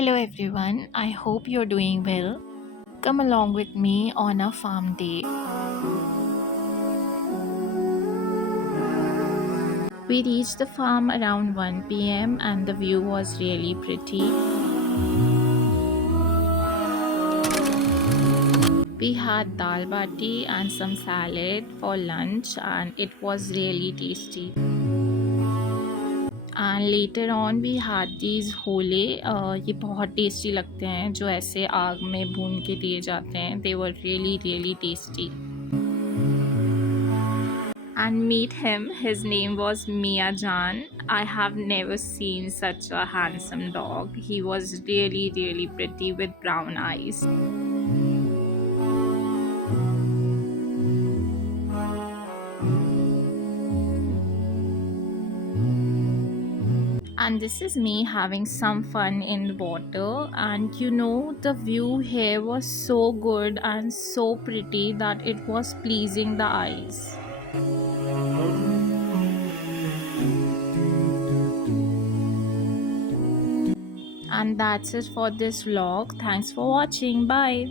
Hello everyone, I hope you're doing well. Come along with me on a farm day. We reached the farm around 1 p.m. and the view was really pretty. We had dal bati and some salad for lunch and it was really tasty. And later on we had these होले ये बहुत tasty लगते हैं जो ऐसे आग में भून के दिए जाते हैं they were really really tasty and meet him. His name was Mia Jan. I have never seen such a handsome dog. He was really, really pretty with brown eyes. And this is me having some fun in the water. And the view here was so good and so pretty that it was pleasing the eyes. And that's it for this vlog. Thanks for watching. Bye.